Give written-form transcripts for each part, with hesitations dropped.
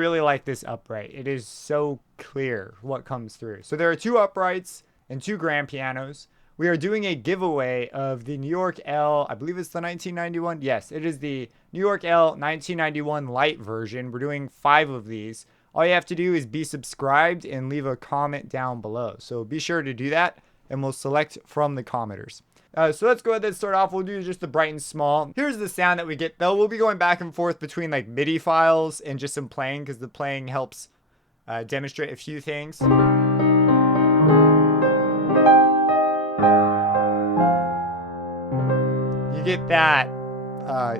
really like this upright. It is so clear what comes through. So there are two uprights and two grand pianos. We are doing a giveaway of the New York L, I believe it's the 1991. Yes, it is the New York L 1991 Lite version. We're doing 5 of these. All you have to do is be subscribed and leave a comment down below. So be sure to do that, and we'll select from the commenters. So let's go ahead and start off. We'll do just the bright and small. Here's the sound that we get though. We'll be going back and forth between like MIDI files and just some playing, because the playing helps demonstrate a few things. You get that,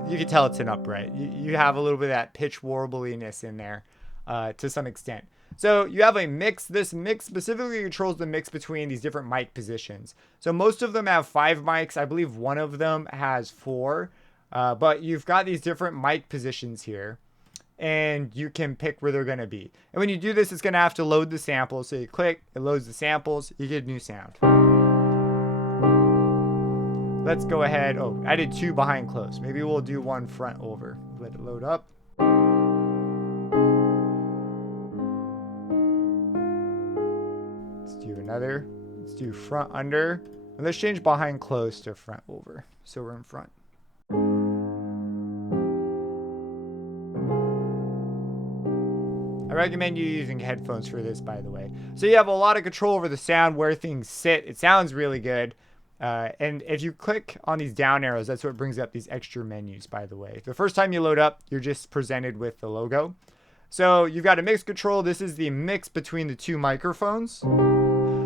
you can tell it's an upright. You have a little bit of that pitch warbliness in there to some extent. So you have a mix. This mix specifically controls the mix between these different mic positions. So most of them have 5 mics. I believe one of them has 4. But you've got these different mic positions here, and you can pick where they're going to be. And when you do this, it's going to have to load the samples. So you click, it loads the samples, you get a new sound. Let's go ahead. Oh, I did 2 behind close. Maybe we'll do 1 front over. Let it load up. Let's do another. Let's do front under. And let's change behind close to front over. So we're in front. I recommend you using headphones for this, by the way. So you have a lot of control over the sound, where things sit. It sounds really good. And if you click on these down arrows, that's what brings up these extra menus, by the way. The first time you load up, you're just presented with the logo. So you've got a mix control. This is the mix between the 2 microphones.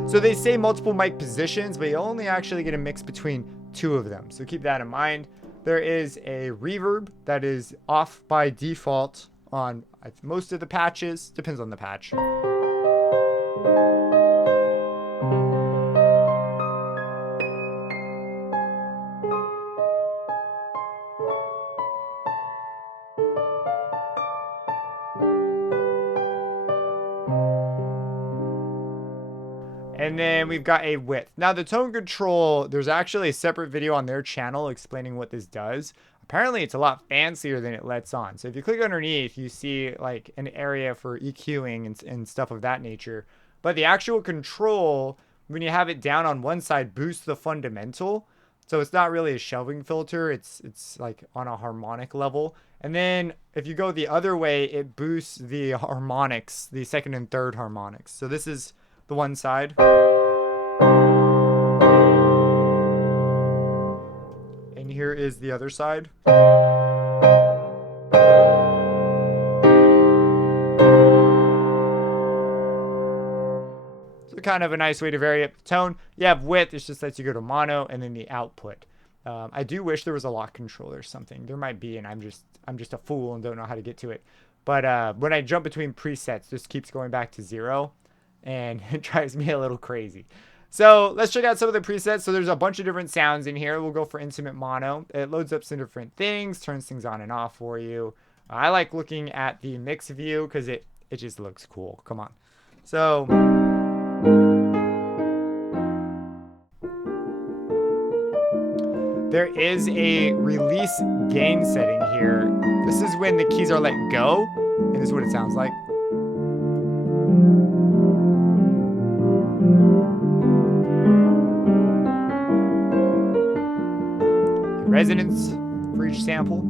So they say multiple mic positions, but you only actually get a mix between 2 of them. So keep that in mind. There is a reverb that is off by default on most of the patches. Depends on the patch. And then we've got a width. Now the tone control, there's actually a separate video on their channel explaining what this does. Apparently it's a lot fancier than it lets on. So if you click underneath, you see like an area for EQing and stuff of that nature. But the actual control, when you have it down on one side, boosts the fundamental. So it's not really a shelving filter. It's like on a harmonic level. And then if you go the other way, it boosts the harmonics, the second and third harmonics. So this is the one side. And here is the other side. So kind of a nice way to vary up the tone. You have width, it just lets you go to mono, and then the output. I do wish there was a lock control or something. There might be, and I'm just a fool and don't know how to get to it. But when I jump between presets, this keeps going back to 0. And it drives me a little crazy. So let's check out some of the presets. So there's a bunch of different sounds in here. We'll go for intimate mono. It loads up some different things, turns things on and off for you. I like looking at the mix view because it just looks cool. Come on. So there is a release gain setting here. This is when the keys are let go, and this is what it sounds like. Resonance for each sample.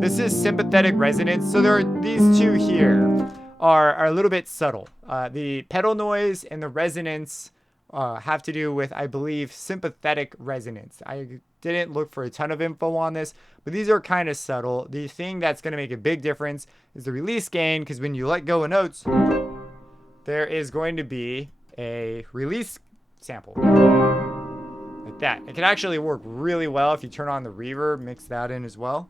This is sympathetic resonance. So there are these 2 here are a little bit subtle. The pedal noise and the resonance have to do with, I believe, sympathetic resonance. I didn't look for a ton of info on this, but these are kind of subtle. The thing that's going to make a big difference is the release gain, because when you let go of notes, there is going to be a release sample. Like that. It can actually work really well if you turn on the reverb, mix that in as well.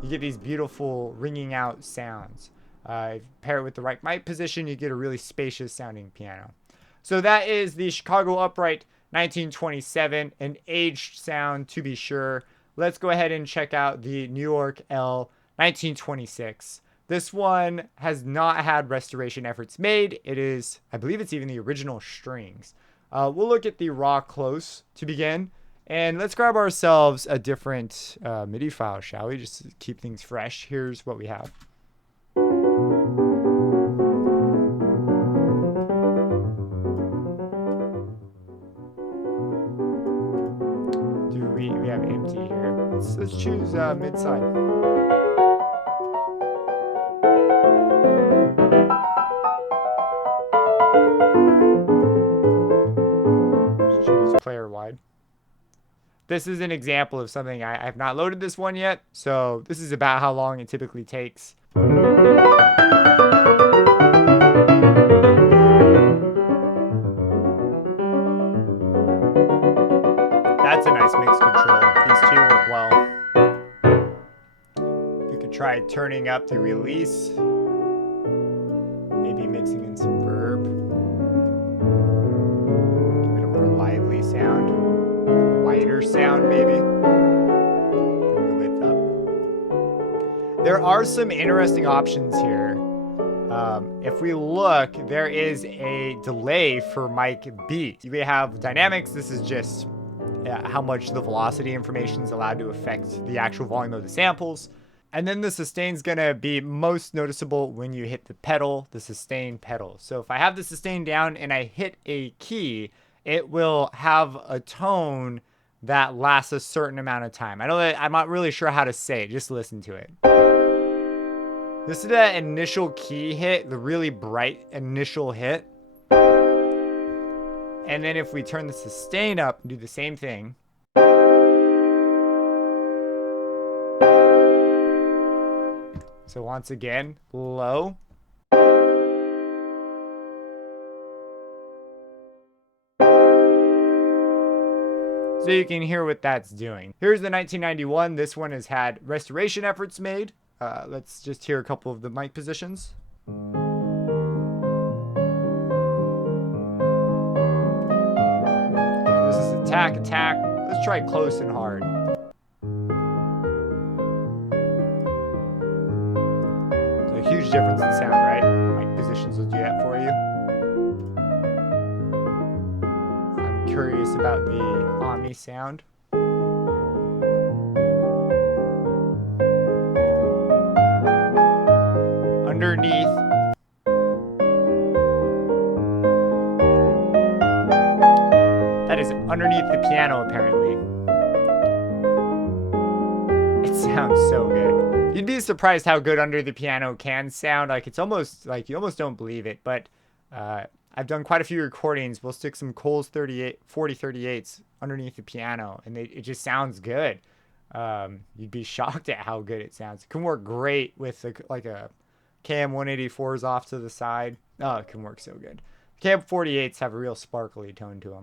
You get these beautiful ringing out sounds. If you pair it with the right mic position, you get a really spacious sounding piano. So that is the Chicago Upright 1927, an aged sound to be sure. Let's go ahead and check out the New York L 1926. This one has not had restoration efforts made. It is, I believe it's even the original strings. We'll look at the raw close to begin, And let's grab ourselves a different MIDI file, shall we? Just to keep things fresh. Here's what we have. We have empty here. Let's choose mid-side. Let's choose player wide. This is an example of something I have not loaded this one yet, so this is about how long it typically takes. That's a nice mix control. These two work well. You could try turning up the release. Maybe mixing in some verb. Give it a more lively sound. Lighter sound, maybe. Bring the width up. There are some interesting options here. If we look, there is a delay for mic B. We have dynamics. This is just how much the velocity information is allowed to affect the actual volume of the samples. And then the sustain is going to be most noticeable when you hit the pedal, the sustain pedal. So if I have the sustain down and I hit a key, it will have a tone that lasts a certain amount of time. I'm not really sure how to say it. Just listen to it. This is the initial key hit, the really bright initial hit. And then if we turn the sustain up and do the same thing. So once again, low. So you can hear what that's doing. Here's the 1991. This one has had restoration efforts made. Let's just hear a couple of the mic positions. This is attack, attack. Let's try close and hard. So a huge difference in sound, right? Mic positions will do that for you. I'm curious about the Omni sound. Underneath. That is underneath the piano, apparently. It sounds so good. You'd be surprised how good under the piano can sound. Like, it's almost like you almost don't believe it, but I've done quite a few recordings. We'll stick some Coles 4038s underneath the piano, and it just sounds good. You'd be shocked at how good it sounds. It can work great with like a KM184s off to the side. Oh, it can work so good. KM48s have a real sparkly tone to them.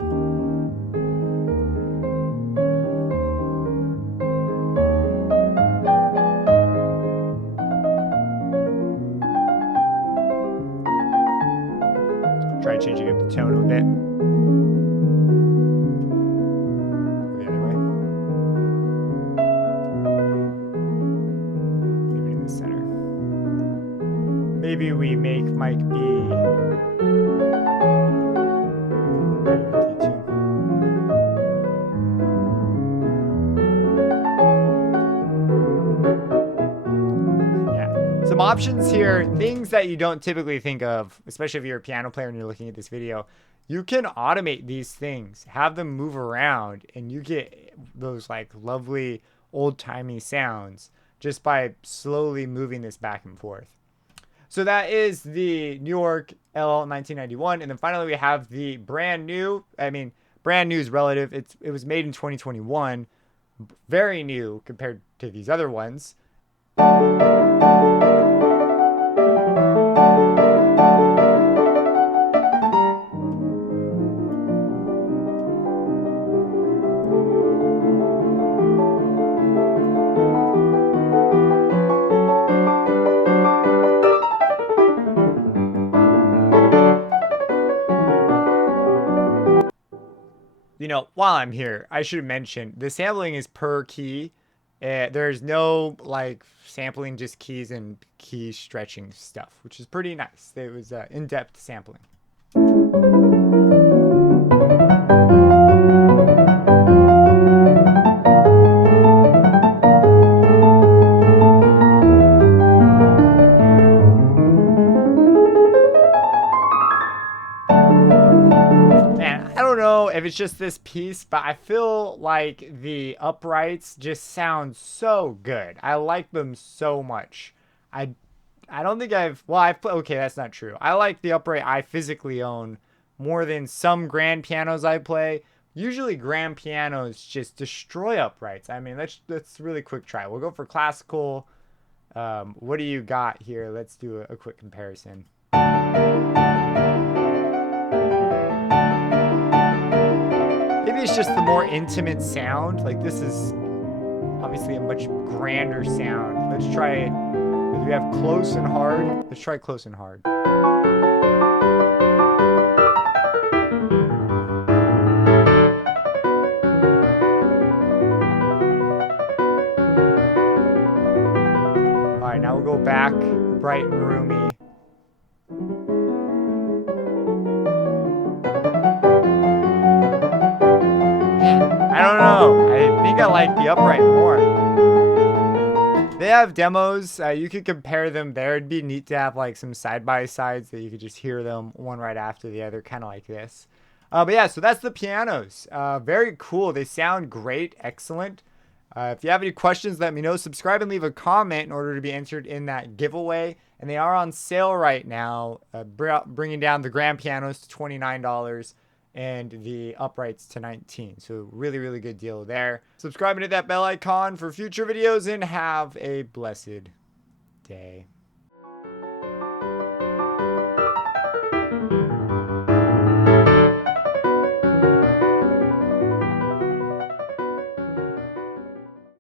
Try changing up the tone a bit. Go the other way. Leave it in the center. Maybe we make mic B. Some options here, things that you don't typically think of, especially if you're a piano player and you're looking at this video. You can automate these things, have them move around, and you get those like lovely old-timey sounds just by slowly moving this back and forth. So that is the New York LL 1991. And then finally we have the brand new, brand new is relative. It was made in 2021, very new compared to these other ones. You know, while I'm here, I should mention the sampling is per key. There's no like sampling just keys and key stretching stuff, which is pretty nice. It was in-depth sampling. know if it's just this piece, but I feel like the uprights just sound so good. I like them so much. I don't think okay, that's not true. I like the upright I physically own more than some grand pianos I play. Usually grand pianos just destroy uprights. I mean, let's really quick try. We'll go for classical. What do you got here? Let's do a quick comparison. Maybe it's just the more intimate sound. Like this is obviously a much grander sound. Let's try, do we have close and hard? Let's try close and hard. All right, now we'll go back, bright and roomy. I don't know. I think I like the upright more. They have demos. You could compare them there. It'd be neat to have like some side-by-sides that you could just hear them one right after the other, kind of like this. But yeah, so that's the pianos. Very cool. They sound great. Excellent. If you have any questions, let me know. Subscribe and leave a comment in order to be entered in that giveaway. And they are on sale right now, bringing down the grand pianos to $29 and the uprights to $19. So really, really good deal there. Subscribe and hit that bell icon for future videos, and have a blessed day.